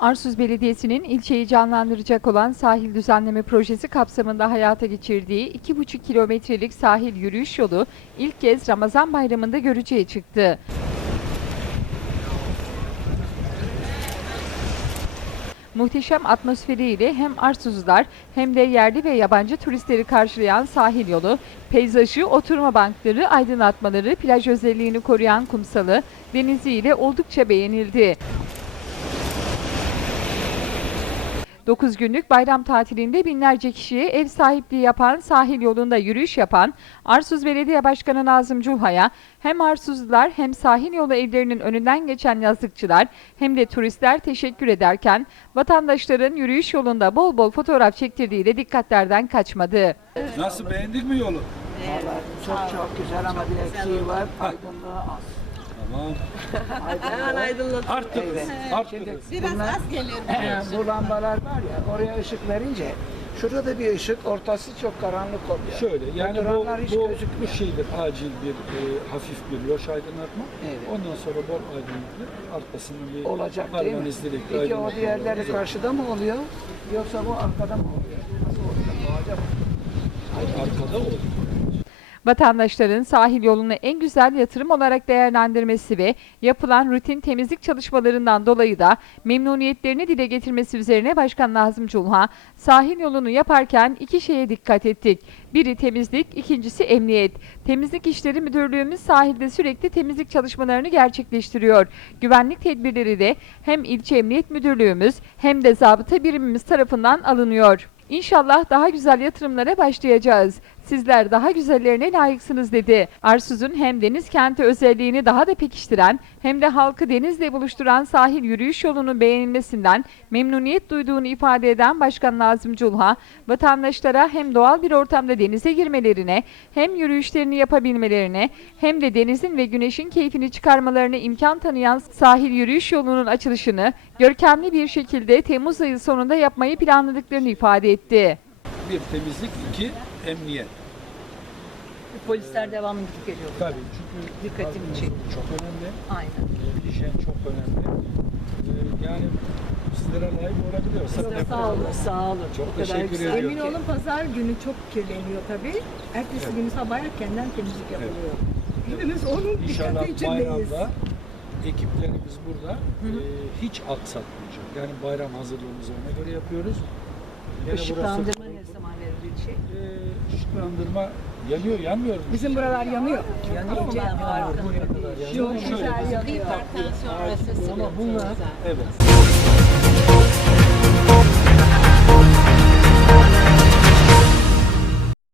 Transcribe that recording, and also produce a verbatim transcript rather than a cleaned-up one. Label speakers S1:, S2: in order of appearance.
S1: Arsuz Belediyesi'nin ilçeyi canlandıracak olan sahil düzenleme projesi kapsamında hayata geçirdiği iki buçuk kilometrelik sahil yürüyüş yolu ilk kez Ramazan Bayramı'nda görücüye çıktı. Muhteşem atmosferiyle hem Arsuzlular hem de yerli ve yabancı turistleri karşılayan sahil yolu, peyzajı, oturma bankları, aydınlatmaları, plaj özelliğini koruyan kumsalı, deniziyle oldukça beğenildi. dokuz günlük bayram tatilinde binlerce kişiye ev sahipliği yapan, sahil yolunda yürüyüş yapan Arsuz Belediye Başkanı Nazım Culha'ya hem Arsuzlular hem sahil yolu evlerinin önünden geçen yazlıkçılar hem de turistler teşekkür ederken vatandaşların yürüyüş yolunda bol bol fotoğraf çektirdiği de dikkatlerden kaçmadı.
S2: Nasıl, beğendik mi yolu?
S3: Evet. Çok çok güzel ama bir eksiği var, aydınlığı az.
S2: Tamam.
S4: Hemen aydınlat.
S2: Arttırırız.
S3: Evet.
S2: Arttırırız.
S4: Biraz
S3: Bunlar-
S4: az geliyor.
S3: Bu lambalar var ya, oraya ışık verince şurada da bir ışık, ortası çok karanlık oluyor.
S2: Şöyle, yani bu,
S3: Oturanlar hiç
S2: bu, bu
S3: gözükmüyor.
S2: şeydir, acil bir, e, hafif bir loş aydınlatma.
S3: Evet.
S2: Ondan sonra bol aydınlıklı, arkasında bir
S3: Olacak değil mi?
S2: galvanizli
S3: Peki o
S2: aydınlatma
S3: diğerleri
S2: olacak.
S3: karşıda mı oluyor, yoksa bu arkada mı oluyor? Nasıl oluyor? Bu acaba?
S2: Arkada olur.
S1: Vatandaşların sahil yolunu en güzel yatırım olarak değerlendirmesi ve yapılan rutin temizlik çalışmalarından dolayı da memnuniyetlerini dile getirmesi üzerine Başkan Nazım Culha, sahil yolunu yaparken iki şeye dikkat ettik. Biri temizlik, ikincisi emniyet. Temizlik İşleri Müdürlüğümüz sahilde sürekli temizlik çalışmalarını gerçekleştiriyor. Güvenlik tedbirleri de hem ilçe emniyet müdürlüğümüz hem de zabıta birimimiz tarafından alınıyor. İnşallah daha güzel yatırımlara başlayacağız. Sizler daha güzellerine layıksınız dedi. Arsuz'un hem deniz kenti özelliğini daha da pekiştiren hem de halkı denizle buluşturan sahil yürüyüş yolunun beğenilmesinden memnuniyet duyduğunu ifade eden Başkan Nazım Culha, vatandaşlara hem doğal bir ortamda denize girmelerine, hem yürüyüşlerini yapabilmelerine, hem de denizin ve güneşin keyfini çıkarmalarına imkan tanıyan sahil yürüyüş yolunun açılışını görkemli bir şekilde Temmuz ayı sonunda yapmayı planladıklarını ifade etti.
S2: Bir, temizlik, iki, emniyet.
S4: Polisler devamlı gidip geliyor.
S2: Tabii, çünkü
S4: Dikkatimi çekti.
S2: çok önemli.
S4: Aynen.
S2: E, hijyen çok önemli. E, yani sizlere layık olabiliyorsa.
S4: Sağ olun, sağ olun.
S2: Çok
S4: O kadar
S2: teşekkür
S4: güzel.
S2: ediyorum.
S5: Emin olun pazar günü çok kirleniyor tabii. Ertesi
S2: Evet.
S5: günü sabah erkenden temizlik yapılıyor. Hepimiz onun
S2: İnşallah
S5: dikkati içindeyiz.
S2: bayramda ekiplerimiz burada e, hiç aksatmayacak. Yani bayram hazırlığımızı ona göre yapıyoruz. Gene
S4: Işıklandırma
S2: burası-
S4: ne zaman verilir şey?
S2: E, ışıklandırma yanıyor, yanmıyor mu?
S5: Bizim buralar yanıyor.
S4: Yanıyor mu?
S2: Buraya kadar yanıyor.
S5: Çok
S2: Şöyle
S5: güzel yanıyor.
S4: Sonrası
S2: Ama bunlar, evet.